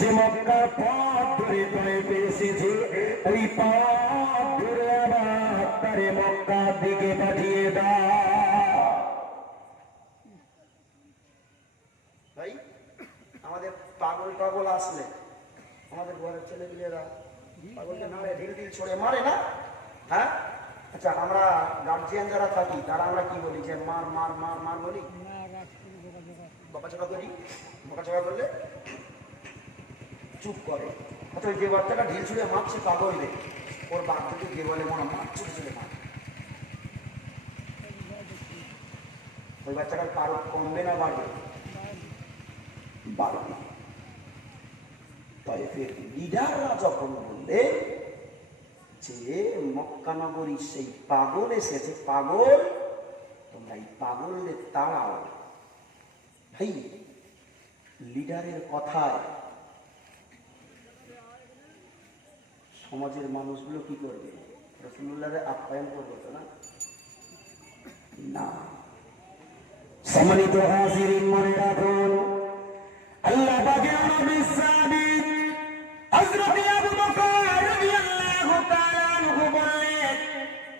যে মক্কা পথ ধরে তয়েফে এসেছে, ওই পথ ধরে আবার তারে মক্কার দিকে পাঠিয়ে দাও। ভাই আমাদের পাগল টাগল আসলে আমাদের ঘরের ছেলেপিলেরা পাগলকে নামে ঢিল ঢিল ছড়ে মারে না? হ্যাঁ, আচ্ছা আমরা গার্জিয়ান যারা থাকি তারা আমরা কি বলি? যে মার মার মার মার বলি, বকাচকা করি। বকাচকা করলে চুপ করে। আচ্ছা ওই যে বাচ্চাটা ঢিল ছুড়ে মারছে পাগল রে, ওর বাপ যদি যে বলে মনে মার ছুটে ছুটে মার, ওই বাচ্চাটার পারো কমবে না বাড়বে? বাড়বে না। তয়েফের লিডাররা যখন বললে যে মক্কা নগরীর সেই পাগল এসেছে, পাগল তোমরা এই পাগলের তাড়াও। ভাই লিডারের কথায় সমাজের মানুষগুলো কি করবে? রাসূলুল্লাহর আপ্যায়ন করবে তো না? না। সম্মানিত হাজিরিন, মনে রাখুন আল্লাহ পাকের নবী সাহাবী হযরত আবু বকর রাদিয়াল্লাহু তাআলা আনহু বললেন,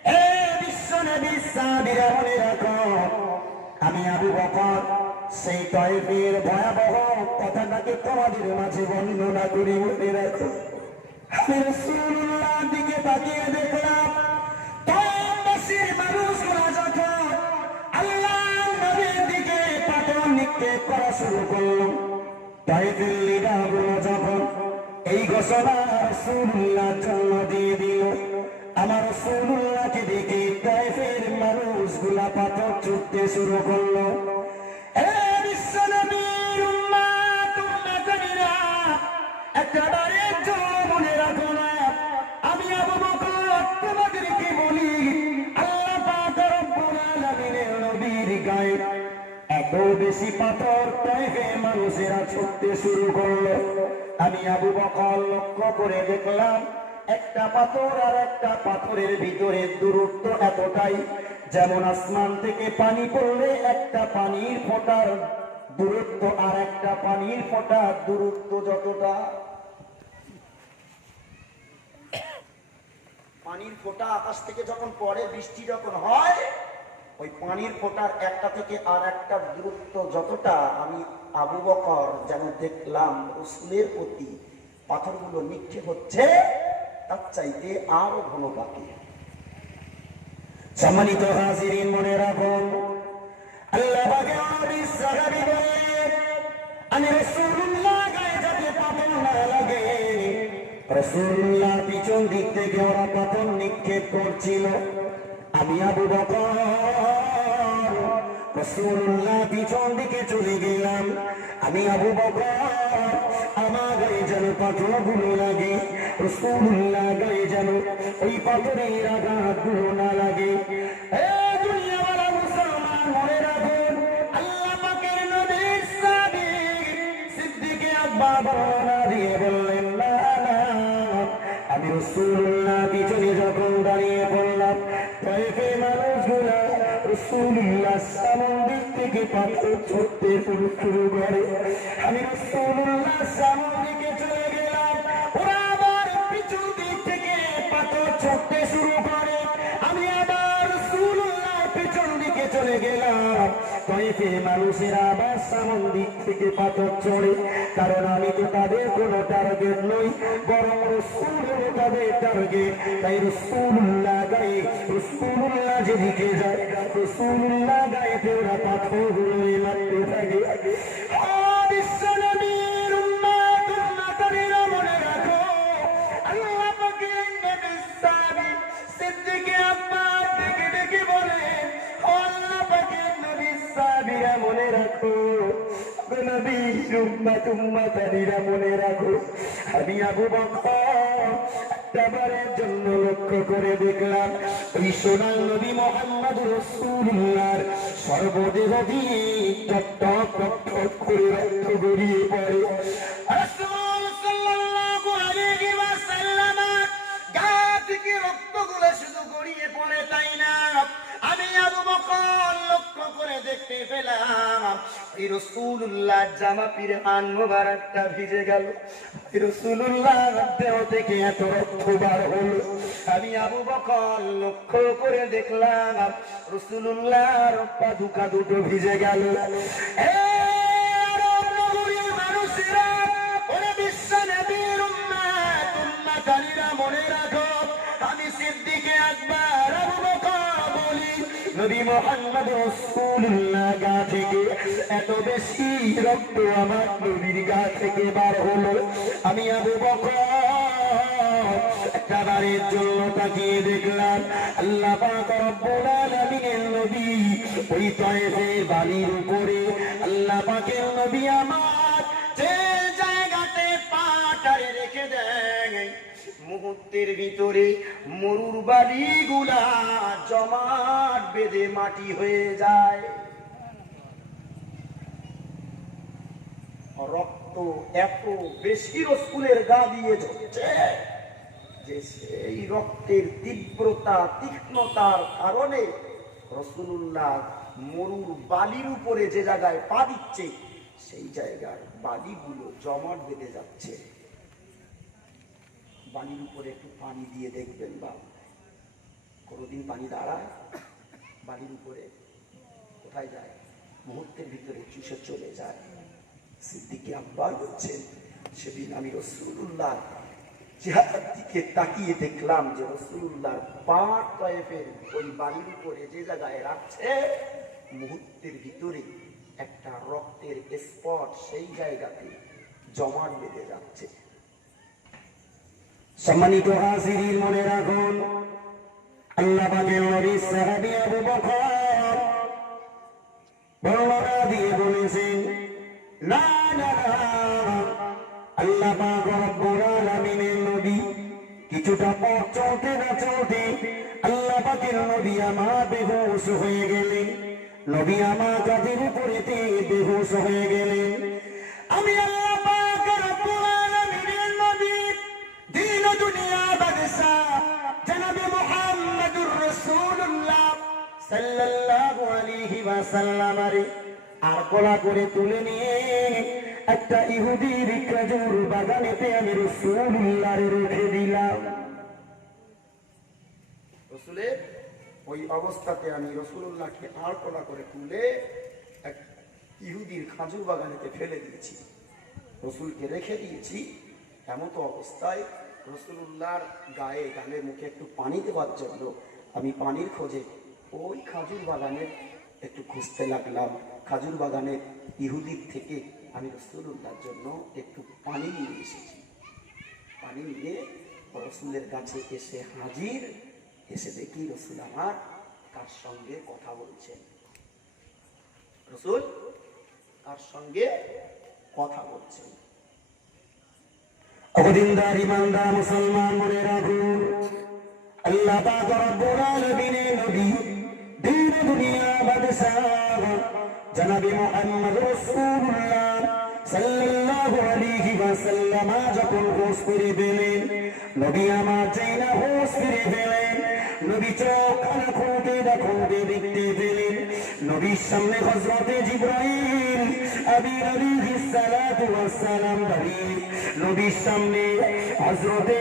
হে বিশ্বনবী সাহাবীরা মনে রাখো, আমি আবু বকর সেই তয়েফের ভয়াবহ কথাটাকে তোমাদের মাঝে বর্ণনা করে মনে রাখো। আমি রাসূলুল্লাহর দিকে তাকিয়ে দেখলাম তয়েফবাসীর মানুষগুলো যখন আল্লাহর নবীর দিকে পাথর নিক্ষেপ করা শুরু করলো, তয়েফের লিডারগুলো যখন এই ঘোষণা রাসূলুল্লাহর জন্য দিয়ে দিল, আমার রাসূলুল্লাহকে দেখে তয়েফের মানুষগুলা পাথর ছুটতে শুরু করলো। একেবারে মনে রাখো না, আমি আবু বকর তোমাদেরকে বলি, আল্লাহ পাক রব্বুল আলামিনের নবীর গায়ে এত বেশি পাথর তয়েফের মানুষেরা ছুটতে শুরু করলো। আমি আবু বকর লক্ষ্য করে দেখলাম একটা পাথর আর একটা পাথরের ভিতরে দূরত্ব এতটাই, যেমন আসমান থেকে পানি পড়লে একটা পানির ফোঁটার দূরত্ব আর একটা পানির ফোঁটার দূরত্ব যতটা। পানির ফোঁটা আকাশ থেকে যখন পড়ে, বৃষ্টি যখন হয়, ওই পানির ফোঁটার একটা থেকে আর একটা দূরত্ব যতটা, আমি আবু বকর যেন দেখলাম রাসূলের প্রতি পাথরগুলো নিক্ষেপ হচ্ছে তার চাইতে আরো ঘন বাকি। সম্মানিত হাজিরিন, মনে রাখুন আল্লাহ পাকের নবী সাহাবী বলেন, আমি রাসূলুল্লাহ গায়ে যাতে পাথর না লাগে, রাসূলুল্লাহ পিছন দিক থেকে ওরা পাথর নিক্ষেপ করছিল। আমি আবু বকর রাসূলুল্লাহ পিছন দিকে চলে গেলাম। আমি আবু বকর আমার গায়ে যেন পাথরগুলো লাগে, রাসূলুল্লাহ গায়ে যেন ওই পাথরের আঘাতগুলো না লাগে। দুনিয়াওয়ালা মুসলমান মনে রাখুন, আল্লাহ পাকের নবীর সাহাবী সিদ্দিকে আকবর বর্ণনা দিয়ে বললেন, না না, আমি রাসূলুল্লাহ পিছনে যখন দাঁড়িয়ে পড়লাম, তয়েফের মানুষগুলা রাসূলুল্লাহ সামনের দিক থেকে পাথর ছুটতে শুরু করে। আমি রাসূলুল্লাহ সামনের দিকে চলে গেলাম, ওরা আবার পিছন দিক থেকে পাথর ছুটতে শুরু করে। আমি আবার রাসূলুল্লাহ পিছন দিকে চলে গেলাম, তয়েফের মানুষেরা আবার সামনের দিক থেকে পাথর ছড়ে। কারণ আমি তো তাদের কোনো টার্গেট নই, বরং রাসূল হলো তাদের টার্গেট। তাই রাসূলুল্লাহ গায়ে, রাসূলুল্লাহ যেদিকে যায়, রাসূলুল্লাহ গায়েতে ওরা পাথরগুলো মারতে থাকে। বিশ্বনবীর উম্মত, উম্মতেরা মনে রাখো, আল্লাহ পাকের নবীর সাহাবী সিদ্দিকে আকবর ডেকে ডেকে বলে, আল্লাহ পাকের নবীর সাহাবীরা মনে রাখো, নবীর উম্মত, উম্মতেরা মনে রাখো, আমি আবু বকর একবারের জন্য লক্ষ্য করে দেখলাম ওই সোনার নবী মুহাম্মদ রাসূলুল্লাহর সর্বদেহ দিয়ে টক টক টক করে রক্ত গড়িয়ে পড়ে। রাসূল সাল্লাল্লাহু আলাইহি ওয়াসাল্লামের গা থেকে রক্তগুলো শুধু গড়িয়ে পড়ে তাই না, আমি আবু বকর লক্ষ্য করে দেখতে পেলাম এই রাসূলুল্লাহ জামা পিরহান মোবারকটা ভিজে গেল। এই রাসূলুল্লাহ দেহ থেকে এত রক্ত বার হলো। আমি আবু বকর লক্ষ্য করে দেখলাম রাসূলুল্লাহর পা দুটো ভিজে গেল। মানুষেরা, ওরে বিশ্ব নবীর উম্মত, উম্মতানিরা মনে রাখো, আমি সিদ্দিকে আকবর আবু বকর বলি, নবী মুহাম্মদ রাসূলুল্লাহ গা থেকে এত বেশি রক্ত আমার নবীর গা থেকে বার হলো। আমি আবু বকর একবারের জন্য তাকিয়ে দেখলাম আল্লাহ পাক রব্বুল আলামিনের নবী ওই তায়েফের বালির উপরে, আল্লাহ পাকের নবী আমার যে জায়গাতে পাটারে রেখে দেয়, মুহূর্তের ভিতরে মরুর বালিগুলা জমাট বেঁধে মাটি হয়ে যায়। রক্ত এত বেশি রাসূলের গা দিয়ে ঝরছে যে সেই রক্তের তীব্রতা তীক্ষ্ণতার কারণে রাসূলুল্লাহ মরুর বালির উপরে যে জায়গায় পা দিচ্ছে সেই জায়গার বালিগুলো জমাট বেঁধে যাচ্ছে। বালির উপরে একটু পানি দিয়ে দেখবেন, বা কোনোদিন পানি দাঁড়ায় বালির উপরে, কোথায় যায়? মুহূর্তের ভিতরে চুষে চলে যায়। সিদ্দিকে আকবর বলছেন, সেদিন আমি রাসূলুল্লাহ চেহারার দিকে তাকিয়ে দেখলাম যে রাসূলুল্লাহর পা তায়েফের ওই বালির উপরে যে জায়গায় রাখছে, মুহূর্তের ভিতরে একটা রক্তের স্পট সেই জায়গাতে জমাট বেঁধে যাচ্ছে। সম্মানিত হাজিরিন, মনে রাখুন আল্লাহ পাকের নবী সাহাবী আবু বকর বর্ণনা দিয়ে বলেছেন, না না আল্লাহ পাক রব্বুল আলামিনের নবী কিছুটা পথ চলতে না চলতে আল্লাহ পাকের নবী আমার বেহুশ হয়ে গেলেন। নবী আমার গাদির উপরেতে বেহুশ হয়ে গেলেন। আমি আল্লাহ পাক রব্বুল আলামিনের নবী দিন ও দুনিয়া বাদশাহ জনাবে মুহাম্মদুর রাসূলুল্লাহ সাল্লাল্লাহু আলাইহি ওয়াসাল্লাম আর কোলা করে তুলে নিয়ে একটা ইহুদির খেজুর বাগানেতে আমি রাসূলুল্লাহর রেখে দিলাম। রাসূলের ওই অবস্থাতে আমি রাসূলুল্লাহকে আর কোলা করে তুলে এক ইহুদির খাজুর বাগানেতে ফেলে দিয়েছি, রাসূলকে রেখে দিয়েছি। এমন তো অবস্থায় রাসূলুল্লাহর গায়ে গালে মুখে একটু পানি দেওয়ার জন্য আমি পানির খোঁজে ওই খাজুর বাগানে একটু খুঁজতে লাগলাম। খাজুর বাগানের ইহুদির থেকে আমি রাসূলুল্লাহর জন্য একটু পানি নিয়ে এসেছি। পানি নিয়ে রাসূলের কাছে এসে হাজির, এসে দেখি রাসূল আমার কার সঙ্গে কথা বলছেন। রাসূল কার সঙ্গে কথা বলছেন? অবদিনদার ইমানদার মুসলমান, মনে রাখুন আল্লাহ পাক রব্বুল আলামিনের নবী দিন ও দুনিয়া বাদশাহ জনাবে মুহাম্মদ রাসূলুল্লাহ সাল্লাল্লাহু আলাইহি ওয়াসাল্লাম যখন হোশ করে দিলেন, নবী আমার চাইনা হোশ করে দিলেন, নবী চোখ খানা খুঁটে খুঁটে দেখতে পেলেন নবীর সামনে হযরতে জিবরাইল আলাইহিস সালাতু ওয়াস সালাম দাঁড়িয়ে, নবীর সামনে হযরতে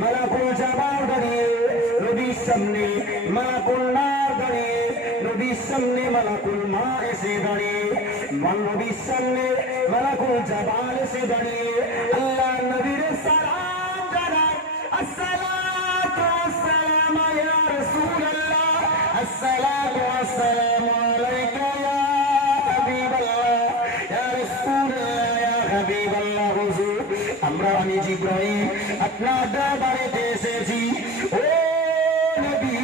মালাকুল জাবাল দাঁড়িয়ে, নবীর সামনে মালাকুল নার দাঁড়িয়ে, নবীর সামনে মালাকুল মা এসে দাঁড়িয়ে, নবীর সামনে মালাকুল জাবাল এসে দাঁড়িয়ে আল্লাহ নবীর সালাম জানায়, আসসালাতু ওয়াসসালামু ইয়া রাসূলুল্লাহ, আসসালাতু ওয়াসসালামু আলাইকা ইয়া হাবিবাল্লাহ, ইয়া রাসূলুল্লাহ, ইয়া হাবিবাল্লাহ। হুজুর, আমি জিবরাইল আপনার দরবারে এসেছি। ও নবী,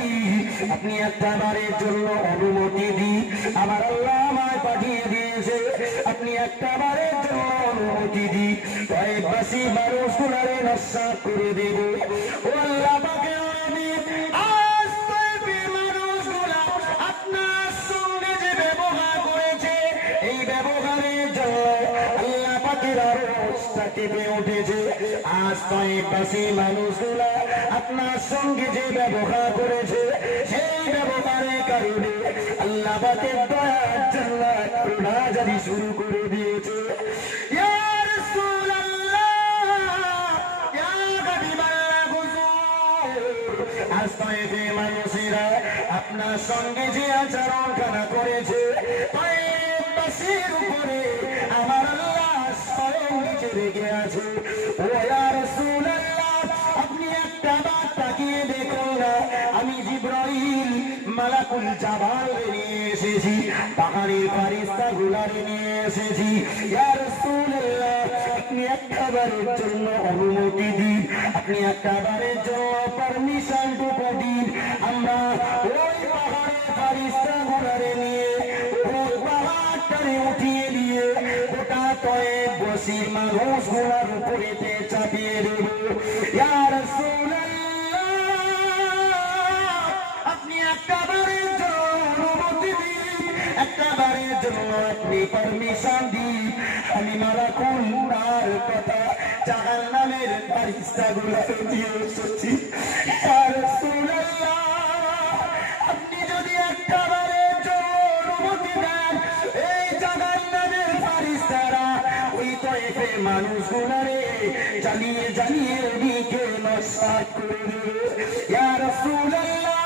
আপনি একবারের জন্য অনুমতি দিন, আমার আল্লাহ আমায় পাঠিয়ে দিয়েছে, আপনি একবারের জন্য অনুমতি দিন, কয়েকবাসী মানুষগুলারে নস্বাত করে দেব। ও আল্লাহ পাকে আমি আজ কয়েকটি মানুষগুলা আপনার সঙ্গে যে ব্যবহার করেছে, এই ব্যবহারের জন্য আল্লাহ পাকের আরশটাকে মেতে উঠেছে। আজ তয়েবাসী মানুষগুলা আপনার সঙ্গে যে ব্যবহার করেছে, সেই ব্যবহারের কারণে আল্লাহ পাকের দয়ার জান্নাত করুণা জারি শুরু করে দিয়েছে। ইয়া রাসূলুল্লাহ, ইয়া হাবিবাল্লাহ হুজুর, আজ তয়েবে মানুষেরা আপনার সঙ্গে যে আচরণ খানা করেছে, তয়েবাসীর উপরে আমার আল্লাহ স্বয়ং নিচে রেগে আছে। ও ইয়া রাসূলুল্লাহ, আপনি একটা বার তাকিয়ে দেখুন না, আমি জিবরাইল মালাকুল জাবাল নিয়ে এসেছি, পাহাড়ের ফারিস্তা গুলারে নিয়ে এসেছি। ইয়া রাসূলুল্লাহ, আপনি একবারের জন্য অনুমতি দিন, আপনি একবারের জন্য পারমিশন টুকু দিন, আমরা ওই পাহাড়ের ফারিস্তা গুলারে নিয়ে ওই পাহাড়টারে উঠিয়ে দিয়ে গোটা তয়েবাসীর মানুষগুলার উপরেতে চাপিয়ে দেব। ইয়া রাসূলুল্লাহ, আপনি একবারের জন্য অনুমতি দিন, একবারের জন্য আপনি পারমিশন দিন, আমি মালাকুল নার কথা জাহান্নামের ফারিস্তাগুলোকে দিয়ে এসেছি। ইয়া রাসূলুল্লাহ, আপনি যদি একবারের জন্য অনুমতি দেন, এই জাহান্নামের ফারিস্তারা ওই তয়েফের মানুষগুলোরে জ্বালিয়ে জ্বালিয়ে ওদিকে নস্বাত করে দেবে। ইয়া রাসূলুল্লাহ,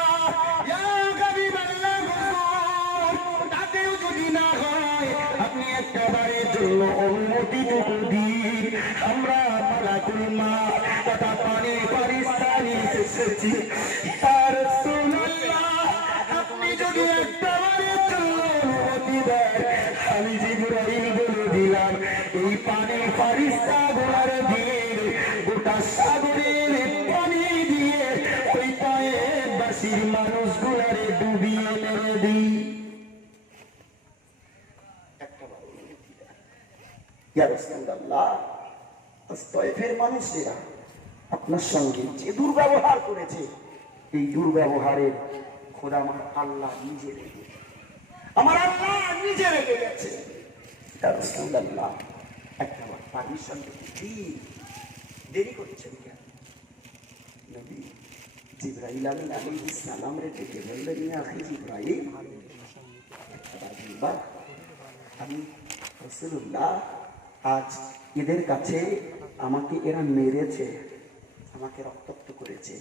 ইয়া হাবিবাল্লাহ হুজুর, তাতেও যদি না হয় আপনি একবারের জন্য অনুমতিটুকু দিন, আমরা মালাকুল মউত তথা পানির ফারিস্তা নিয়ে এসেছি। ইয়া রাসূলুল্লাহ, আপনি যদি একবারের জন্য অনুমতি দেন, আমি জিবরাইল বলে দিলাম, এই পানির ফারিস্তা গোলার দিয়ে গোটা সাগরের পানি দিয়ে ওই তয়েবাসীর মানুষগুলারে ডুবিয়ে মেরে দিই। ইয়া রাসূলুল্লাহ, আজ তয়েফের মানুষেরা আপনার সঙ্গে যে দুর্ব্যবহার করেছে, এই দুর্ব্যবহারের খোদা আমার আল্লাহ নিজে রেখে, আমার আল্লাহ নিজে রেখে গেছে। ইয়া রাসূলুল্লাহ, একটা পারমিশন দিন, দেরি করেছেন কেন? নবী জিবরাইল আলাইহিস সালাম রেখে বললেন, ইয়া আখি জিবরাইল, আমি রাসূলুল্লাহ, আজ এদের কাছে আমাকে এরা মেরেছে, আমাকে রক্তাক্ত করেছে,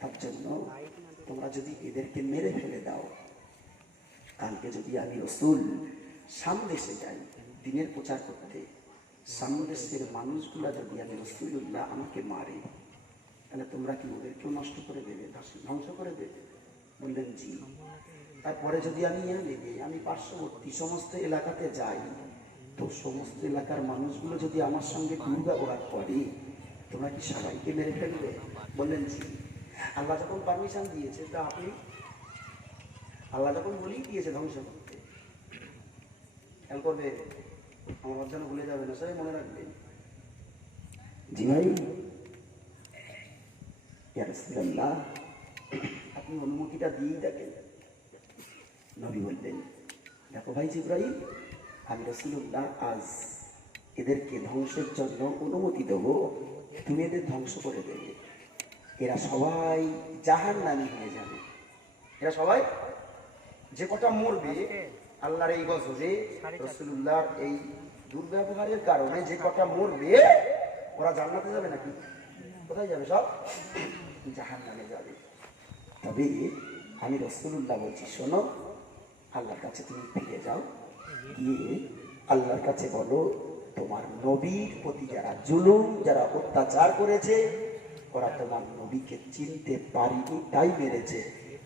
তার জন্য তোমরা যদি এদেরকে মেরে ফেলে দাও, কালকে যদি আমি রাসূল সামদেশে যাই দিনের প্রচার করতে, সামদেশের মানুষগুলা যদি আমি রাসূলুল্লাহ আমাকে মারে, তাহলে তোমরা কি ওদেরকেও নষ্ট করে দেবে, ধ্বংস করে দেবে? বললেন জি। তারপরে যদি আমি আমি পার্শ্ববর্তী সমস্ত এলাকাতে যাই, তো সমস্ত এলাকার মানুষগুলো যদি আমার সঙ্গে দুর্ব্যবহার করে, তোমরা কি সবাইকে মেরে ফেলবে? বললেন জি। আল্লাহ যখন পারমিশন দিয়েছে, তা আপনি আল্লাহ যখন বলেই দিয়েছে ধ্বংস করতে, খেয়াল করবে, আমার যেন ভুলে যাবে না, সবাই মনে রাখবেন। জি ভাই, ইয়া রাসূলুল্লাহ, আপনি অনুমতিটা দিয়ে দেখেন। নবী বললেন, দেখো ভাই জিবরাইল, আমি রাসূলুল্লাহ আজ এদেরকে ধ্বংসের জন্য অনুমতি দেব, তুমি এদের ধ্বংস করে দেবে, এরা সবাই জাহান্নামী হয়ে যাবে। এরা সবাই যে কটা মরবে আল্লাহর এই গজবে, রাসূলুল্লাহর এই দুর্ব্যবহারের কারণে যে কটা মরবে, ওরা জান্নাতে যাবে নাকি? কোথায় যাবে? সব জাহান্নামে যাবে। তবে আমি রাসূলুল্লাহ বলছি, শোনো, আল্লাহর কাছে তুমি ফিরে যাও, গিয়ে আল্লাহর কাছে বলো, তোমার নবীর প্রতি যারা জুলুম, যারা অত্যাচার করেছে, ওরা তোমার নবীকে চিনতে পারেনি, তাই মেরেছে।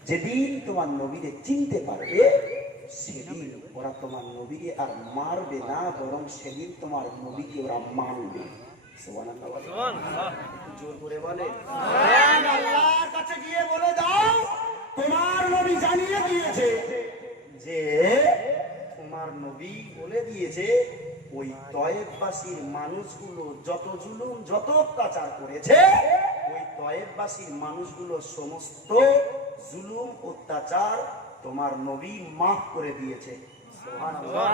যেদিন তোমার নবীকে চিনতে পারবে, সেদিন ওরা তোমার নবীকে আর মারবে না, বরং সেদিন তোমার নবীকে ওরা মানবে। সুবহানাল্লাহ, জোর করে বলে। আল্লাহর কাছে গিয়ে বলে দাও, তোমার নবী জানিয়ে দিয়েছে যে, তোমার নবী বলে দিয়েছে, ওই তয়েববাসীর মানুষগুলো যত জুলুম, যত অত্যাচার করেছে, ওই তয়েববাসীর মানুষগুলো সমস্ত জুলুম অত্যাচার তোমার নবী মাফ করে দিয়েছে। সুবহানাল্লাহ।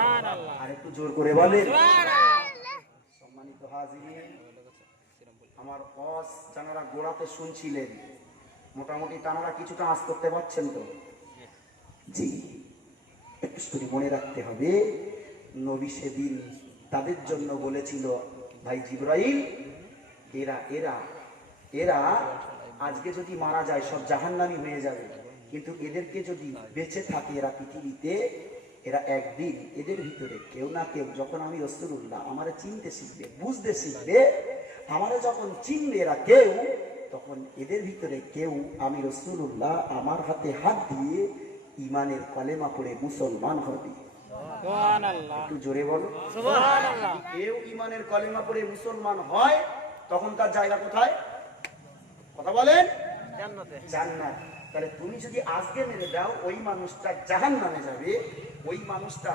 আর একটু জোর করে বলে। সম্মানিত সম্মানিত হাজিরিন, আমার ওয়াজ যারা গোড়াতে শুনছিলেন, মোটামুটি তারা কিছুটা আঁচ করতে পারছেন তো? জি, একটু শুধু মনে রাখতে হবে, নবী সেদিন তাদের জন্য বলেছিল, ভাই জিবরাইল, এরা এরা এরা আজকে যদি মারা যায় সব জাহান্নামী হয়ে যাবে, কিন্তু এদেরকে যদি বেঁচে থাকে এরা পৃথিবীতে, এরা একদিন এদের ভিতরে কেউ না কেউ, যখন আমি রাসূলুল্লাহ আমারে চিনতে শিখবে, বুঝতে শিখবে, আমারে যখন চিনবে এরা কেউ, তখন এদের ভিতরে কেউ আমি রাসূলুল্লাহ আমার হাতে হাত দিয়ে ইমানের কালেমা পড়ে মুসলমান হবে। একটু জোরে বলো সুবহানাল্লাহ। কেউ ইমানের কালেমা পড়ে মুসলমান হয়, তখন তার জায়গা কোথায়? কথা বলেন, জান্নাতে। জান্নাত। তাহলে তুমি যদি আজকে মেরে দাও, ওই মানুষটা জাহান্নামে যাবে। ওই মানুষটা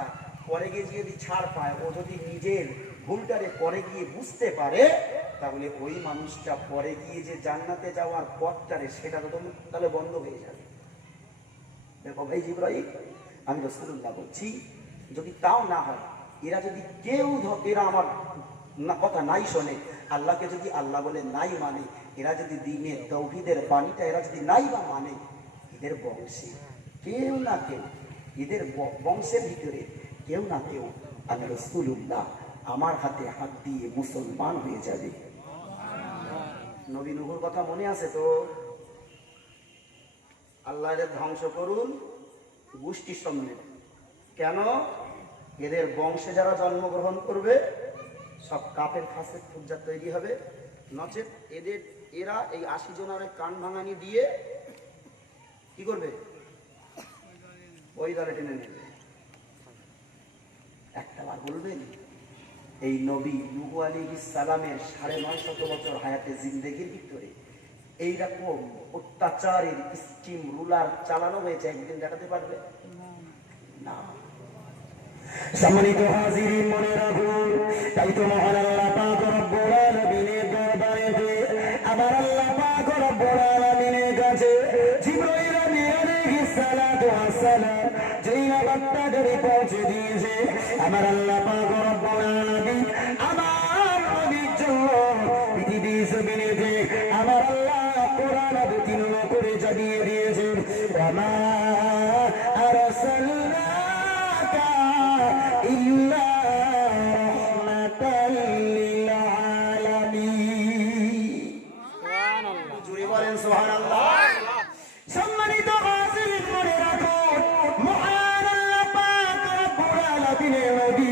পরে গিয়ে যদি ছাড় পায়, ও যদি নিজের ভুলটারে পরে গিয়ে বুঝতে পারে, তাহলে ওই মানুষটা পরে গিয়ে যে জান্নাতে যাওয়ার পথটারে, সেটা তো তাহলে বন্ধ হয়ে যাবে। দেখো ভাই জিবরাইল, আমি রাসূলুল্লাহ বলছি, যদি তাও না হয়, এরা যদি কেউ এরা আমার কথা নাই শোনে, আল্লাহকে যদি আল্লাহ বলে নাই মানে, এরা যদি দ্বীনের তাওহীদের বাণীটা এরা যদি নাই বা মানে, এদের বংশে কেউ না কেউ, এদের বংশের ভিতরে কেউ না কেউ আমি রাসূলুল্লাহ আমার হাতে হাত দিয়ে মুসলমান হয়ে যাবে। নবী নূহের কথা মনে আছে তো? আল্লাহ এদের ধ্বংস করুন গোষ্ঠী সম্মেলন। কেন? এদের বংশে যারা জন্মগ্রহণ করবে সব কাফের ফাসেক ফুজ্জার তৈরি হবে, নচেত এরা এই ৮০ জনের কান ভাঙানি দিয়ে কি করবে? ওই দলে টেনে নেবে। একটা বার বলবেন, এই নবী নূহ আলাইহিস সালামের ৯৫০ বছর হায়াতে জিন্দেগির ভিতরে এইরকম অত্যাচারের স্কিম রুলার চালানো হয়েছে, একদিন দেখাতে পারবে না। সম্মানিত হাজিরিন, মনে রাখুন, তাই তো মহান আল্লাহ পাক রব্বুল আলামিনের দরবারে আমার আল্লাহ পাক রব্বুল আলামিনের কাছে জিবরাইল আলাইহিস সালাতু ওয়াস সালাম যেই বার্তা ধরে পৌঁছে দিয়েছে, আমার আল্লাহ পাক রব্বুল আলামিন আমার নবীর জন্য পৃথিবীর জমিনেতে আমার আল্লাহ কোরআন অবতীর্ণ করে জানিয়ে দিয়েছেন, ওয়ামা আরসালনাকা ইল্লা রাহমাতাল লিল আলামিন। সুবহানাল্লাহ, জোরে বলেন সুবহানাল্লাহ। সম্মানিত হাজিরিন, মনে রাখুন, মহান আল্লাহ পাক রব্বুল আলামিনের নবী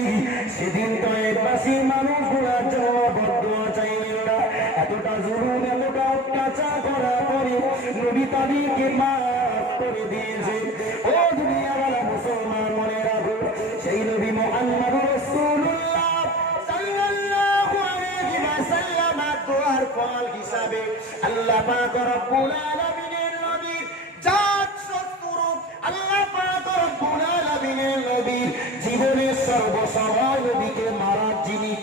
সেদিন কয়েকবাসী মানুষগুলোর জন্য বদদুয়া চাইলেন না। এতটা জুলুম, এতটা অত্যাচার করার পরে নবী তাদেরকে মাফ করে দিয়েছে। ও দুনিয়াওয়ালা মুসলমান, মনে রাখো, সেই নবী মুহাম্মদুর রাসূলুল্লাহ সাল্লাল্লাহু আলাইহি ওয়াসাল্লাম দোয়ার ফল হিসাবে আল্লাহ পাক রব্বুল আলামিনের নবী জাত শত্রু, আল্লাহ পাক রব্বুল আলামিনের নবী জীবনের সর্বসময় নবীকে মারার যিনি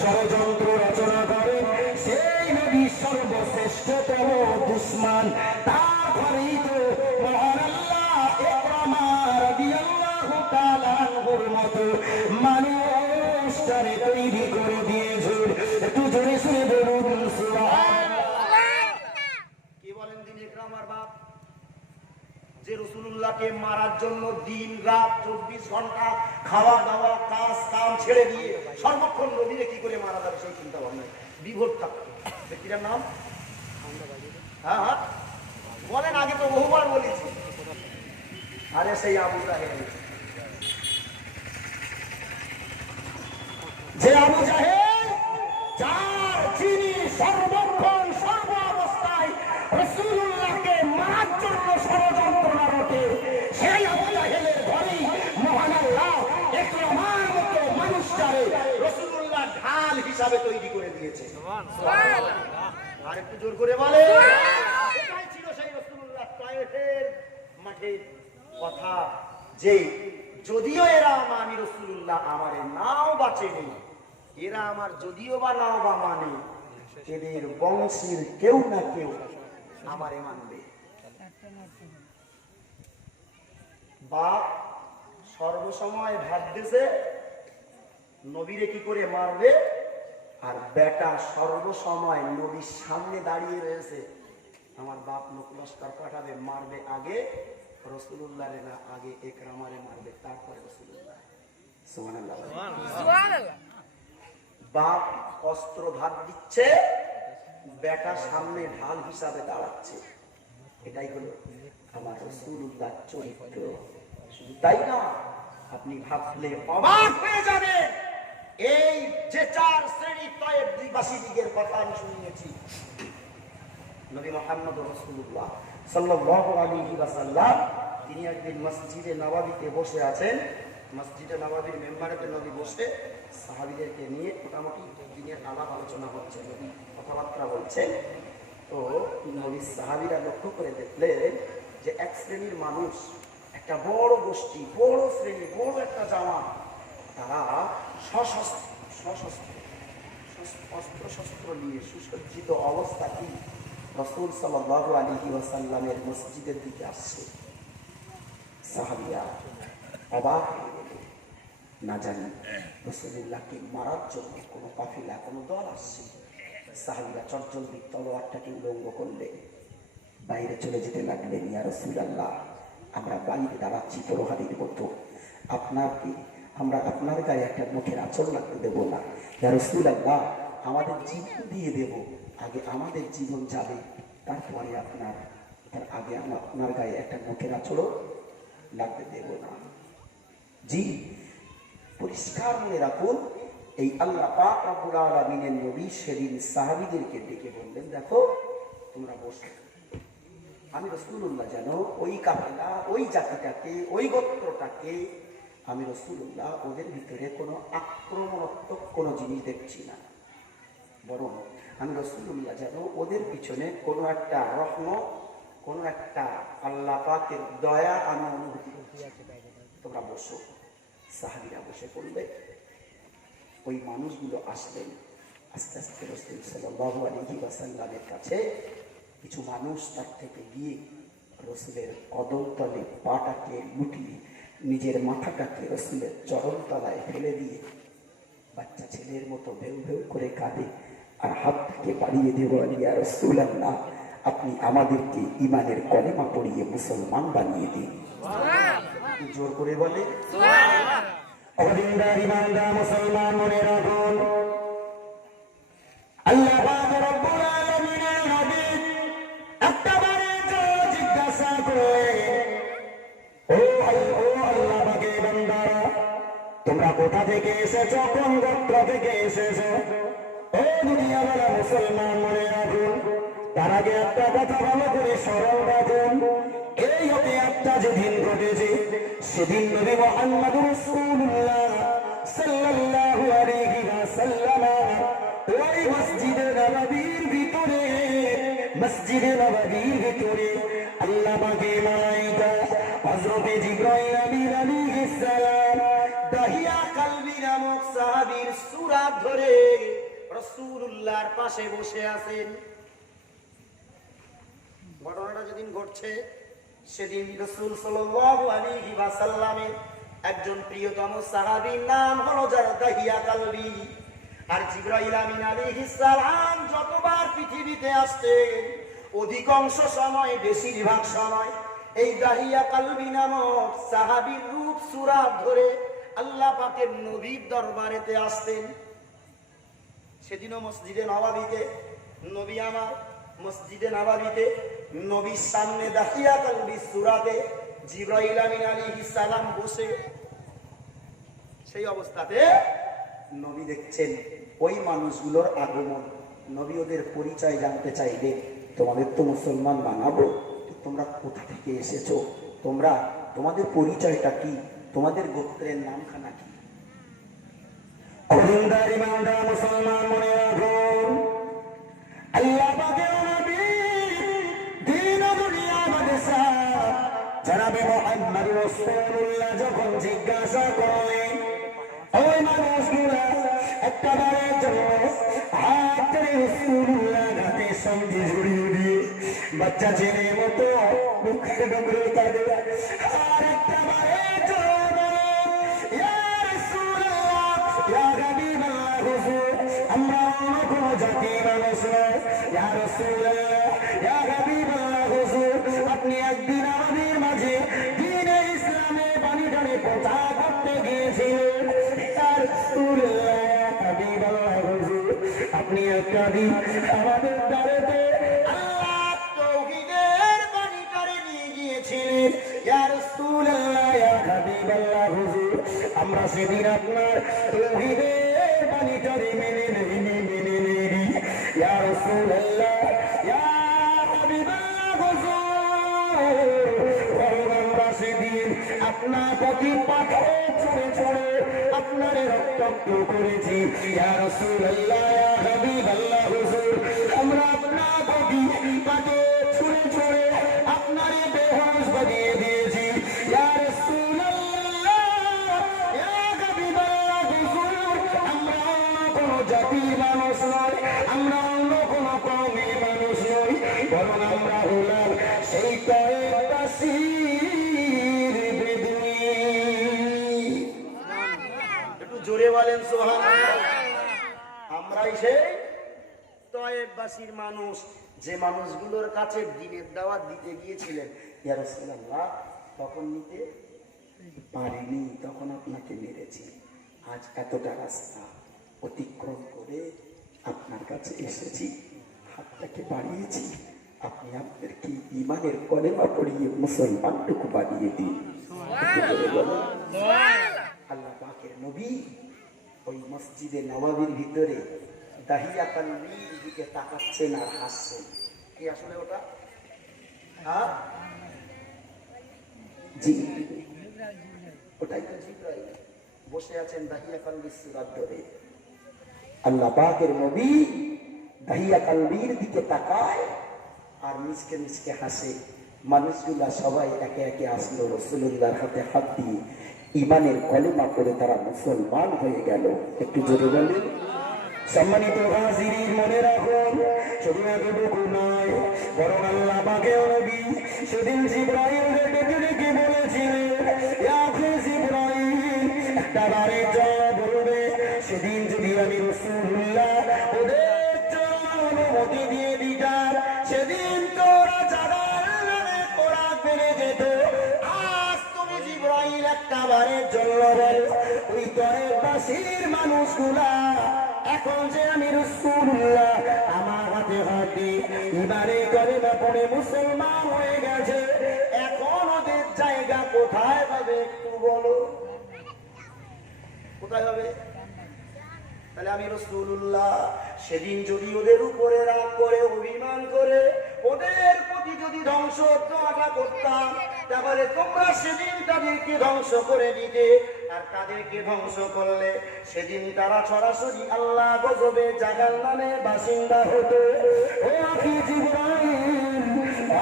ষড়যন্ত্র রচনা করেন, সেই নবী সর্বশ্রেষ্ঠতম দুশমন, তার ঘরেই তো মহান আল্লাহ ইকরামা রাদিয়াল্লাহু তাআলা আনহুর মতো মানুষটারে তৈরি করে দিয়েছেন। একটু জোরে শুনে বলুন সুবহানাল্লাহ। কি বলেন? দিন ইকরামার বাপ যে রাসূলুল্লাহকে মারার জন্য দিন রাত ২৪ ঘন্টা খাওয়া দাওয়া কাজ কাম ছেড়ে দিয়ে সর্বক্ষণ নবীরে কি করে মারা যাবে সেই চিন্তা ভাবনা বিভোর থাকতো। ব্যক্তিটার নাম? হ্যাঁ হ্যাঁ বলেন, আগে তো বহুবার বলেছি। আরে সেই আবু জাহেল, যে আবু জাহেল, যার যিনি সর্বক্ষণ সর্ব অবস্থায় রাসূলুল্লাহকে মারার জন্য ষড়যন্ত্র রটে, সেই আবু জাহেলের ঘরেই মহান আল্লাহ ইকরামার মতো মানুষটারে রাসূলুল্লাহ ঢাল হিসাবে তৈরি করে দিয়েছে। সুবহানাল্লাহ। আর একটু জোর করে বলে, এটাই ছিল সেই রাসূলুল্লাহ তায়েফের মাঠের কথা, যে যদিও এরা আমি রাসূলুল্লাহ আমারে নাও বাঁচে নেই, এরা আমার যদিও বা নাও বা মানে, এদের বংশের কেউ না কেউ আমারে মানবে। বা সর্বসময় ভাবতেছে নবীরে কি করে মারবে আর বেটা সর্বসময় নবীর সামনে দাঁড়িয়ে রয়েছে, আমার বাপ লোক লস্কর পাঠাবে, মারবে আগে রাসূলুল্লাহ রে না, আগে একরামারে মারবে, তারপরে রাসূলুল্লাহ। সুবহানাল্লাহ। বাপ অস্ত্র ধার দিচ্ছে, বেটা সামনে ঢাল হিসাবে দাঁড়াচ্ছে। এটাই হলো আমার রাসূলুল্লাহ চরিত্র। শুধু তাই না, আপনি ভাবলে অবাক হয়ে যাবেন, এই যে 4 শ্রেণী তয়েব দ্বীপবাসী দিগের কথা আমি শুনিয়েছি, নবী মুহাম্মদ রাসূলুল্লাহ সাল্লাল্লাহু আলাইহি ওয়াসাল্লাম তিনি একদিন মসজিদে নববীতে বসে আছেন। মসজিদে নববীর মেম্বারেতে নবী বসে সাহাবীদেরকে নিয়ে মোটামুটি দিনের আলাপ আলোচনা হচ্ছে, নবী কথাবার্তা বলছেন। তো নবীর সাহাবীরা লক্ষ্য করে দেখলেন যে এক শ্রেণীর মানুষ, একটা বড় গোষ্ঠী, বড় শ্রেণী, বড় একটা জামাত, তারা অস্ত্র নিয়ে সুসজ্জিত অবস্থাতেই রাসূল সাল্লাল্লাহু আলাইহি ওয়াসাল্লামের মসজিদের দিকে আসছে। সাহাবীরা অবাক হয়ে গেল, না জানি রাসূলুল্লাহকে মারার জন্য কোনো কাফিলা, কোনো দল আসছে। সাহাবীরা চটজলদি তলোয়ারটাকে উলঙ্গ করলে বাইরে চলে যেতে লাগলেন। ইয়া রাসূলুল্লাহ, আমরা বাইরে দাঁড়াচ্ছি প্রহরীর মতো, আমরা আপনার গায়ে একটা মুখের আঁচল লাগতে দেবো না। ইয়া রাসূলুল্লাহ, আমাদের জীবন দিয়ে দেব, আগে আমাদের জীবন যাবে, তারপরে তার আগে আপনার গায়ে একটা মুখের আঁচলও লাগতে দেব না। জি, পরিষ্কার মনে রাখুন, এই আল্লাহ পাক রব্বুল আলামিনের নবী সেদিন সাহাবীদেরকে ডেকে বললেন, দেখো তোমরা বসো, আমি রাসূলুল্লাহ যেন ওই কাফেলা, ওই জাতিটাকে, ওই গোত্রটাকে, আমি রাসূলুল্লাহ ওদের ভিতরে কোনো আক্রমণাত্মক কোনো জিনিস দেখছি না, বরং আমি রাসূলুল্লাহ যেন ওদের পিছনে কোনো একটা রহমত, কোনো একটা আল্লাহ পাকের দয়া আমি অনুভূতি করছি। তোমরা বসো। সাহাবীরা বসে পড়লে ওই মানুষগুলো আসলেন। আস্তে আস্তে রাসূল সাল্লাল্লাহু আলাইহি ওয়াসাল্লামের কাছে কিছু মানুষ তার থেকে গিয়ে রাসূলের কদম তলে পাটাকে লুটিয়ে নিজের মাথাটাকে রাসূলের চরণ তলায় ফেলে দিয়ে বাচ্চা ছেলের মতো ভেউ ভেউ করে কাঁদে আর হাতটাকে বাড়িয়ে দেব, ইয়া রাসূলুল্লাহ, আপনি আমাদেরকে ঈমানের কলেমা পড়িয়ে মুসলমান বানিয়ে দিন। জোর করে বলে অদিনদার ইমানদার মুসলমান মনে রাখুন, আল্লাহ পাক রব্বুল আলামিনের নবী একবারে জিজ্ঞাসা করলেন, ও আল্লাহ পাকের বান্দারা, তোমরা কোথা থেকে এসেছো, কোন গোত্র থেকে এসেছো? ও দুনিয়াওয়ালা মুসলমান মনে রাখুন, তার আগে একটা কথা ভালো করে স্মরণ রাখুন, এই হতে একটা যেদিন ঘটেছে, সেদিন নবী মুহাম্মদ রাসূলুল্লাহ সাল্লাল্লাহু আলাইহি ওয়াসাল্লাম ওই মসজিদে নববীর ভিতরে আল্লাহ পাকের মালায়েকা হযরত জিবরাইল আলাইহিস সালাম দাহিয়া কলবি নামক সাহাবীর সূরা ধরে রাসূলুল্লাহর পাশে বসে আছেন। ঘটনাটা যেদিন ঘটছে, সেদিন রাসূল সাল্লাল্লাহু আলাইহি ওয়াসাল্লামের একজন প্রিয়তম সাহাবীর নাম হলো যার দাহিয়া কলবি। আর জিবরাইল আমিন আলাইহিস সালাম যতবার পৃথিবীতে আসতেন, অধিকাংশ সময়, বেশিরভাগ সময় এই দাহিয়া কলবি নামক সাহাবীর রূপ সূরা ধরে আল্লাহ পাকের নবীর দরবারেতে আসতেন। সেদিনও মসজিদে নববীতে নবী আমার, মসজিদে নববীতে নবীর সামনে দাহিয়া কলবি সূরাতে জিবরাইল আমিন আলাইহিস সালাম বসে, সেই অবস্থাতে নবী দেখছেন ওই মানুষগুলোর আগমন। নবী ওদের পরিচয় জানতে চাইলে, তোমাদের তো মুসলমান বানাবো, তোমরা কোথা থেকে এসেছো, তোমাদের পরিচয়টা কি, তোমাদের গোত্রের নামখানা কি? অভিনদার ইমানদার মুসলমান মনে রাখুন, আল্লাহ পাকের নবী দ্বীন ও দুনিয়া মাদ্রাসা জনাবে মুহাম্মদ রাসূলুল্লাহ যখন জিজ্ঞাসা করলেন, ওই মানুষগুলা একবারের জন্য হাত ধরে রাসূলুল্লাহ হাতে সঙ্গে জড়িয়ে দিয়ে বাচ্চা ছেলের মতো মুখের ডুবরে কাঁদে, আর একবারের জন্য ইয়া রাসূলুল্লাহ, ইয়া হাবিবাল্লাহ, হুজুর আমরা মানুষ নয়। ইয়া রাসূলুল্লাহ, ইয়া হাবিবাল্লাহ হুজুর, আপনি একদিন আমাদের মাঝে দ্বীনে ইসলামে পানি টানে প্রচার করতে গিয়েছিলেন। ইয়া রাসূলুল্লাহ, ইয়া হাবিবাল্লাহ হুজুর, আপনি একটা দিন আমাদের দ্বারেতে আল্লাহ তাওহীদের পানি টানে নিয়ে গিয়েছিলেন। ইয়া রাসূলুল্লাহ, ইয়া হাবিবাল্লাহ হুজুর, আমরা সেদিন আপনার তাওহীদের পানি টানে মেনে নেই। ইয়া রাসূলুল্লাহ, ইয়া হাবিবাল্লাহ হুজুর, বরং আমরা সেদিন আপনার প্রতি পাথর ছুঁড়ে ছুঁড়ে আপনার রক্তাক্ত করেছি। ইয়া রাসূলুল্লাহ, ইয়া হাবিবাল্লাহ হুজুর, আমরা আপনার প্রতি পাথর ছুঁড়ে ছুঁড়ে আপনার বেহুশ বানিয়ে দিয়েছি। ইয়া রাসূলুল্লাহ, ইয়া হাবিবাল্লাহ হুজুর, আমরা অন্য কোনো জাতির মানুষ নয়, আমরা অন্য কোনো কওমের মানুষ নই, বরং আমরা হলাম সেই তায়েফবাসীর বেদুইন। একটু জোরে বলেন সুবহানাল্লাহ। আমরাই সেই তায়েফবাসীর মানুষ, যে মানুষগুলোর কাছে দ্বীনের দাওয়াত দিতে গিয়েছিলেন। ইয়া রাসূলুল্লাহ, তখন নিতে পারিনি, তখন আপনাকে মেরেছি। আজ এতটা রাস্তা অতিক্রম করে আপনার কাছে এসেছি, হাতটাকে বাড়িয়েছি, আপনি আপনাদেরকে ঈমানের কলেমা পড়িয়ে মুসলমানটুকু বানিয়ে দিন। আল্লাহ পাকের নবী ওই মসজিদে নববীর ভিতরে দাহিয়া তানবীর দিকে তাকাচ্ছেন আর হাসছেন। কি আসলে ওটা? হ্যাঁ, জি, ওটাই তো জিবরাইল বসে আছেন দাহিয়া তানবীর সূরার ধরে। আল্লাহ পাকের নবী দাহিয়া তানবীর দিকে তাকায় আর মিচকে মিচকে হাসে। মানুষগুলা সবাই একে একে আসলো, রাসূলুল্লাহর হাতে হাত দিয়ে ঈমানের কলেমা পড়ে তারা মুসলমান হয়ে গেল। একটু জোরে বলেন। সম্মানিত হাজিরিন, মনে রাখুন, শুধু এতটুকু নয়, বরং আল্লাহ পাকের নবী সেদিন জিবরাইলকে ডেকে ডেকে বলেছিলেন, ইয়া আখি জিবরাইল, একটা বাড়ির জন্য বলবে, সেদিন যদি আমি রাসূলুল্লাহ ওদের জন্য অনুমতি দিয়ে দিতাম, সেদিন তোরা জাগার নামে তোরা ফেলে যেত। আজ তুমি জিবরাইল একটা বাড়ির জন্য বল, ওই তায়েফবাসীর মানুষগুলা এখন যে আমি রাসূলুল্লাহ আমার হাতে হাত দিয়ে ঈমানে কলেমা পড়ে মুসলমান হয়ে গেছে, এখন ওদের জায়গা কোথায় হবে একটু বলো? কোথায় হবে? তাহলে আমি রাসূলুল্লাহ সেদিন যদি ওদের উপরে রাগ করে অভিমান করে ওদের প্রতি যদি ধ্বংসটা করতাম, তাহলে তোমরা সেদিন তাদেরকে ধ্বংস করে দিতে। আর তাদেরকে ধ্বংস করলে সেদিন তারা সরাসরি আল্লাহ গজবে জাহান্নামে বাসিন্দা হতো। ও আখি জিবরাইল,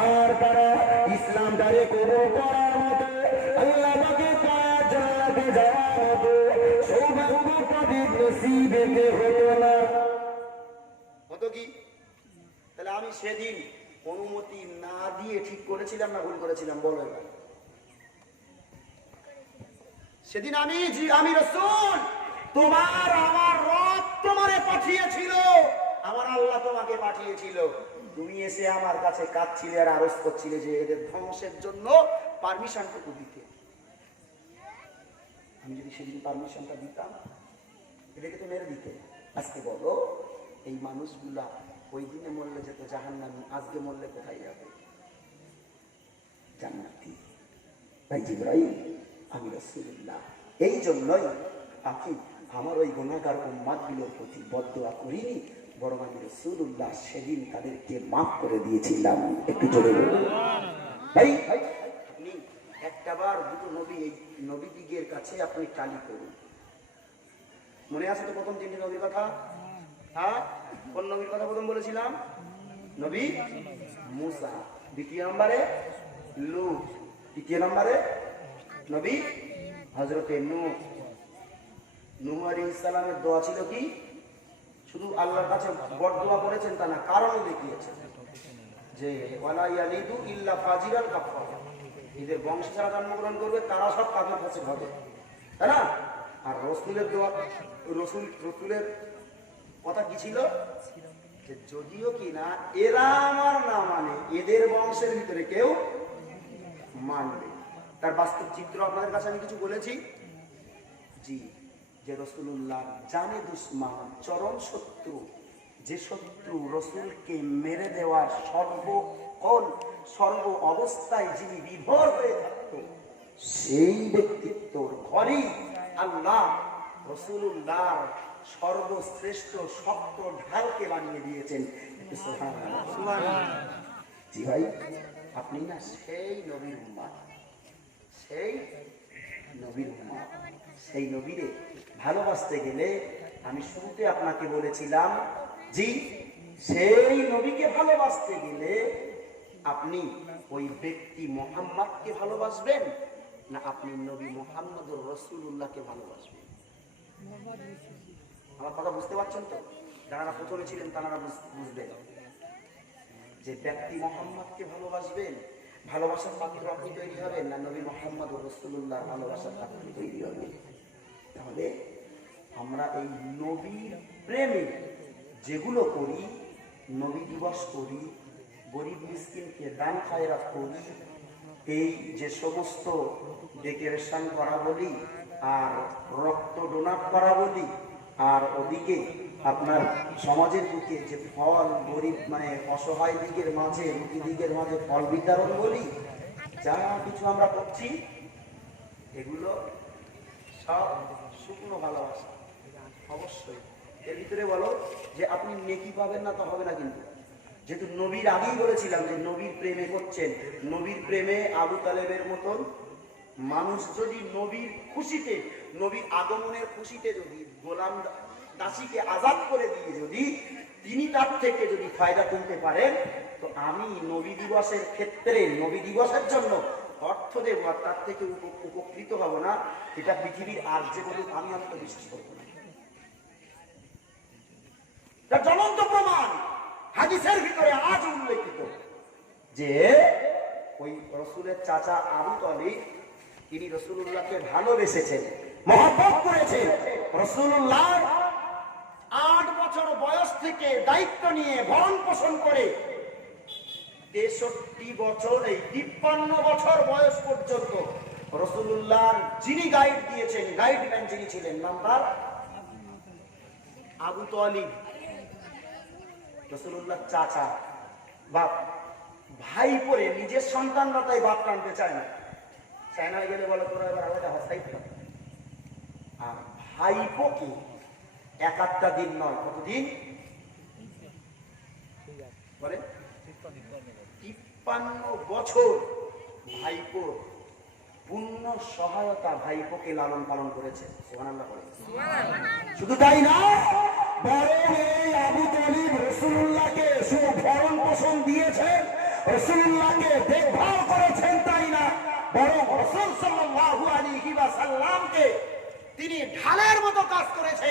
আর তারা ইসলামটারে কবুল করার মতো আল্লাহ পাকে পাওয়ার জান্নাতে যাওয়ার মতো সৌভাগ্য তাদের নসিবে হতো না। হতো কি? তাহলে আমি সেদিন অনুমতি না দিয়ে ঠিক করেছিলাম না ভুল করেছিলাম? বলো এবার। সেদিন আমি রাসূল, তোমার আমার রব তোমারে পাঠিয়েছিল, আমার আল্লাহ তোমাকে পাঠিয়েছিল। তুমি এসে আমার কাছে কাঁদছিলে আর আরজ করছিলে যে এদের ধ্বংসের জন্য পারমিশনটুকু দিতে। আমি যদি সেদিন পারমিশনটা দিতাম, এদেরকে তো মেরে দিতে। আজকে বলো, এই মানুষগুলা ওই দিনে মরলে যেত জাহান্নামী, আজকে মরলে কোথায় যাবে? জান্নাতি। ভাই জিবরাইল, আমি রাসূলুল্লাহ, এই জন্যই আমি আমার ওই গুনাহগার উম্মতগুলোর প্রতি বদদোয়া করিনি, বরং আমি রাসূলুল্লাহ সেদিন তাদেরকে মাফ করে দিয়েছিলাম। একটু জোরে বলুন। ভাই আপনি একটাবার দুটো নবী, এই নবীদিগের কাছে আপনি টালি করুন। মনে আছে তো প্রথম তিনটি নবীর কথা? হ্যাঁ, কোন নবীর কথা প্রথম বলেছিলাম? নবী মুসা। দ্বিতীয় নম্বরে লূত। তৃতীয় নম্বরে নবী হযরতে নূহ। নূহ আলাইহিস সালামের দোয়া ছিল কি? শুধু আল্লাহর কাছে বরদোয়া করেছেন তা না, কারণও দেখিয়েছেন যে ওয়ালা ইয়ালিদু ইল্লা ফাজিরাল কাফার, এদের বংশে যারা জন্মগ্রহণ করবে তারা সব কাফের ফাসিক হবে, তাই না? আর রসুলের দোয়া, রসুলের কথা কি ছিল? যে যে যদিও কিনা এরা আমার না মানে এদের বংশের ভিতরে কেউ মানবে। তার বাস্তব চিত্র আপনাদের কাছে আমি কিছু বলেছি। জি, যে রসুল্লাহ জানে দুশ্মন, চরম শত্রু, যে শত্রু রসুলকে মেরে দেওয়ার সর্ব অবস্থায় যিনি বিভোর হয়ে থাকতো, সেই ব্যক্তিত্বর ঘরেই আল্লাহ রসুল্লাহ সর্বশ্রেষ্ঠ শক্ত ঢালকে বানিয়ে দিয়েছেন। জি ভাই, আপনি না সেই নবীর উম্মত, সেই নবীর উম্মত। সেই নবীরে ভালোবাসতে গেলে আমি শুরুতে আপনাকে বলেছিলাম, জি, সেই নবীকে ভালোবাসতে গেলে আপনি ওই ব্যক্তি মোহাম্মদকে ভালোবাসবেন না আপনি নবী মুহাম্মদুর রাসূলুল্লাহকে ভালোবাসবেন? আমার কথা বুঝতে পারছেন তো? যারা প্রথমে ছিলেন তারা বুঝবেন যে ব্যক্তি মোহাম্মদকে ভালোবাসবেন, ভালোবাসার পাত্র আপনি তৈরি হবেন না নবী মুহাম্মদুর রাসূলুল্লাহ ভালোবাসার পাত্র তৈরি হবেন? তাহলে আমরা এই নবীর প্রেমে যেগুলো করি, নবী দিবস করি, গরিব মিসকিনকে দান খায়রাত করি, এই যে সমস্ত ডেকোরেশন করা বলি আর রক্ত ডোনাট করা বলি, আর ওদিকে আপনার সমাজের বুকে যে ফল গরিব মানে অসহায় দিকের মাঝে, রুগী দিকের মাঝে ফল বিতরণ বলি, যা কিছু আমরা করছি এগুলো সব শুকনো ভালোবাসা। অবশ্যই এর ভিতরে বলো যে আপনি নেকি পাবেন না তো হবে না, কিন্তু যেহেতু নবীর আগেই বলেছিলাম যে নবীর প্রেমে করছেন, নবীর প্রেমে আবু তালেবের মতন মানুষ যদি নবীর খুশিতে, নবীর আগমনের খুশিতে যদি গোলাম দাসীকে আজাদ করে দিয়ে যদি তিনি তার থেকে যদি ফায়দা তুলতে পারেন, তো আমি নবী দিবসের ক্ষেত্রে নবী দিবসের জন্য অর্থ দেব আর তার থেকে উপকৃত হব না, এটা পৃথিবীর আর যে বলুক আমি তো বিশ্বাস করব না। জ্বলন্ত প্রমাণ হাদিসের ভিতরে আজ উল্লেখিত যে ওই রসুলের চাচা আবু তালিব তিনি রসুল্লাহকে ভালোবেসেছেন, মহব্বত করেছেন। রসুল্লাহ 8 বছর বয়স থেকে দায়িত্ব নিয়ে ভরণ পোষণ করে 63 বছর, এই 53 বছর বয়স পর্যন্ত রসুল্লাহ যিনি গাইড দিয়েছেন, গাইডম্যান যিনি ছিলেন, নাম্বার আবু তালিব, রসুল্লাহ চাচা, বাপ, ভাই পরে নিজের সন্তানরা তাই বাপ টানতে চায় না, চায়নায় গেলে বলে তোরা এবার আলাদা হস্তাই। আর ভাইপোকে 1-8টা দিন নয়, কতদিন বলে 53 বছর ভাইপোর পূর্ণ সহায়তা ভাইপোকে লালন পালন করেছে। সুবহানাল্লাহ বলে। শুধু তাই না, বরং এই আবু তালিব রাসূলুল্লাহকে ভরণ পোষণ দিয়েছেন, রাসূলুল্লাহকে দেখভাল করেছেন। তাই না, বরং রাসূল সাল্লাল্লাহু আলাইহি ওয়াসাল্লামকে তিনি ঢালের মতো কাজ করেছে।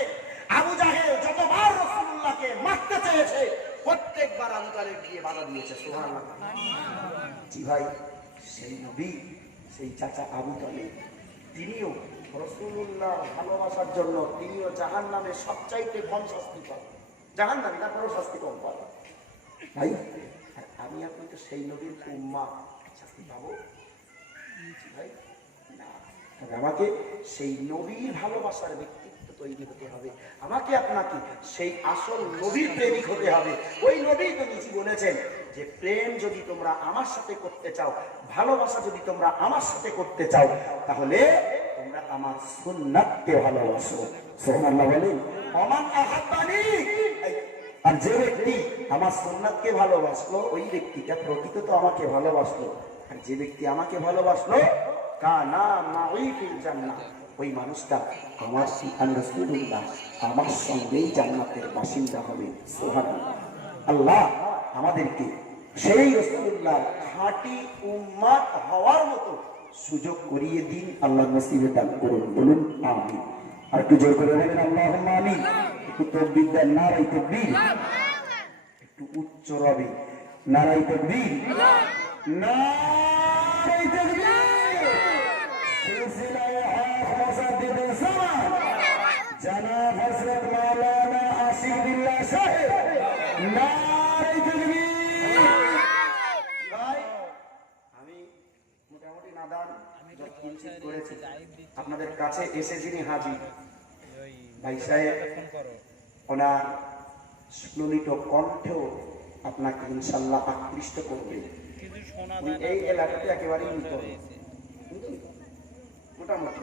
আবু জাহেল যতবার রাসূলুল্লাহকে মারতে চেয়েছে প্রত্যেকবার আবু তালিব গিয়ে বাধা দিয়েছে। সুবহানাল্লাহ। জি ভাই, সেই নবী, সেই চাচা আবু তালিব তিনিও রাসূলুল্লাহ ভালোবাসার জন্য তিনিও জাহান্নামে সবচাইতে কম শাস্তি পান, জাহান্নামে তারপরও শাস্তি কম পান। ভাই আমি আপনি তো সেই নবীর উম্মাহ, শাস্তি পাবো ভাই না। আমাকে সেই নবীর ভালোবাসার ব্যক্তিত্ব তৈরি হতে হবে, আমাকে আপনাকে সেই আসল নবীর প্রেমিক হতে হবে। ওই নবী তো নিজে বলেছেন যে প্রেম যদি তোমরা আমার সাথে করতে চাও, ভালোবাসা যদি তোমরা আমার সাথে করতে চাও, তাহলে তোমরা আমার সুন্নাতকে ভালোবাসো। সুবহানাল্লাহ বলেন। ওমান আহাব্বানি, আর যে ব্যক্তি আমার সুন্নাতকে ভালোবাসলো ওই ব্যক্তিটা প্রকৃত তো আমাকে ভালোবাসলো, আর যে ব্যক্তি আমাকে ভালোবাসলো কানা মাই ফিল জান্নাহ, ওই মানুষটা আমার রাসূলুল্লাহ আমার সঙ্গেই জান্নাতের বাসিন্দা হবে। সুবহানাল্লাহ। আল্লাহ আমাদেরকে সেই রাসূলুল্লাহ খাঁটি উম্মত হওয়ার মতো সুযোগ করিয়ে দিন, আল্লাহ নসিবে দান করুন। বলুন আমিন। আর একটু জোর করে বলেন আল্লাহুম্মা আমিন। একটু তাকবীর দেন, নারায়ে তাকবীর। একটু উচ্চ রবে, নারায়ে তাকবীর, নারায়ে তাকবীর। সিলসিলায়ে মুজাদ্দিদ জামান জনাব হযরত মাওলানা আসিফ বিল্লাহ সাহেব নারে তাকবীর। ভাই আমি মোটামুটি নাদান যত কিঞ্চিত করেছি আপনাদের কাছে এসে যিনি হাজির ভাই সাহেব ওনার সুললিত কণ্ঠেও আপনাকে ইনশাল্লাহ আকৃষ্ট করবে। উনি এই এলাকাতে একেবারেই নতুন মোটামুটি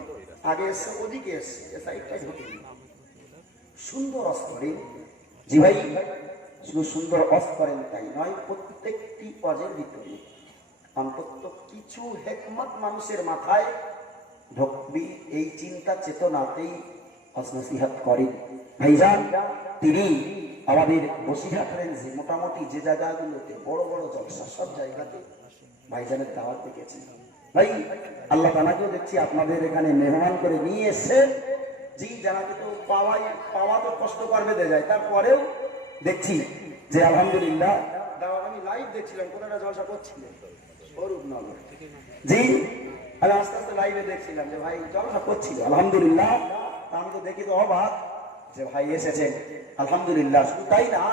আগে এসছে ওদিকে এসছে এ সাইডটাই ঢুকেনি সুন্দর অস করেন জি ভাই শুধু সুন্দর অস করেন তাই নয় প্রত্যেকটি পজের ভিতরে অন্তত কিছু হেকমত মানুষের মাথায় ঢুকবি এই চিন্তা চেতনাতেই নসিহত করেন ভাইজান। তিনি আমাদের বসিরহাট রেঞ্জে মোটামুটি যে জায়গাগুলোতে বড় বড় জলসা সব জায়গাতে ভাইজানের দাওয়াত দেখেছি ভাই। আল্লাহ তাআলাকেও দেখছি আপনাদের এখানে মেহমান করে নিয়ে এসে জি জানাকে তো পাওয়া তো কষ্ট করবে দিয়ে যায়, তারপরেও দেখছি যে আলহামদুলিল্লাহ দাওয়াত আমি লাইভ দেখছিলাম কোথাটা জলসা করছিলেন স্বরূপনগর জি আমি আস্তে আস্তে লাইভে দেখছিলাম যে ভাই জলসা করছিল আলহামদুলিল্লাহ। আমি তো দেখি তো অবাক যে ভাই এসেছেন আলহামদুলিল্লাহ। শুধু তাই না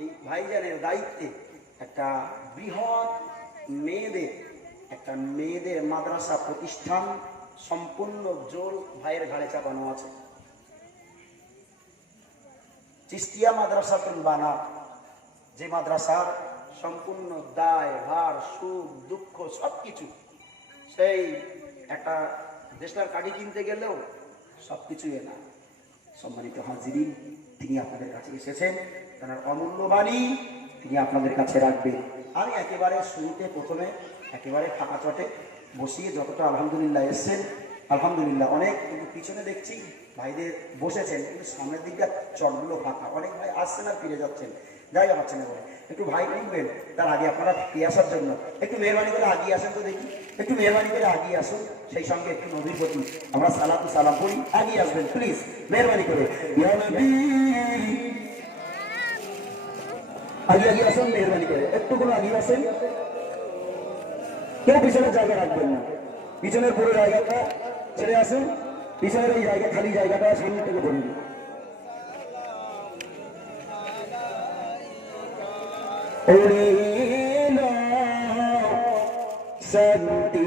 এই ভাইজানের দায়িত্বে একটা বৃহৎ মেয়েদের মাদ্রাসা প্রতিষ্ঠান সম্পূর্ণ জোর ভাইয়ের ঘাড়ে চাপানো আছে। চিস্তিয়া মাদ্রাসাতুল বানাত, যে মাদ্রাসার সম্পূর্ণ দায় ভার সুখ দুঃখ সবকিছু সেই একটা দেশটার কাঠি কিনতে গেলেও সবকিছুই না। সম্মানিত হাজিরিন, তিনি আপনাদের কাছে এসেছেন, তার অমূল্য বাণী তিনি আপনাদের কাছে রাখবেন। আমি একেবারে শুরুতে প্রথমে একেবারে ফাঁকা চটে বসিয়ে যতটা আলহামদুলিল্লাহ এসছেন আলহামদুলিল্লাহ অনেক, কিন্তু পিছনে দেখছি ভাইদের বসেছেন কিন্তু সামনের দিকটা চটগুলো ফাঁকা, অনেক ভাই আসছেন আর ফিরে যাচ্ছেন, জায়গা পাচ্ছেন না বলে। একটু ভাই লিখবেন তার আগে আপনারা ফিরে আসার জন্য একটু মেহরবানি করে আগিয়ে আসেন তো দেখি, একটু মেহরবানি করে আগিয়ে আসুন। সেই সঙ্গে একটু নবীর প্রতি আমরা সালাতু সালাম করি, আগিয়ে আসবেন প্লিজ মেহরবানি করে। আগিয়ে আসুন মেহরবানি করে, একটু কোনো আগিয়ে আসেন। কেউ পিছনের জায়গা রাখবেন না, পিছনের পুরো জায়গাটা ছেড়ে আসুন, পিছনের এই জায়গা খালি জায়গাটা সামনে থেকে ভরুন। শান্তি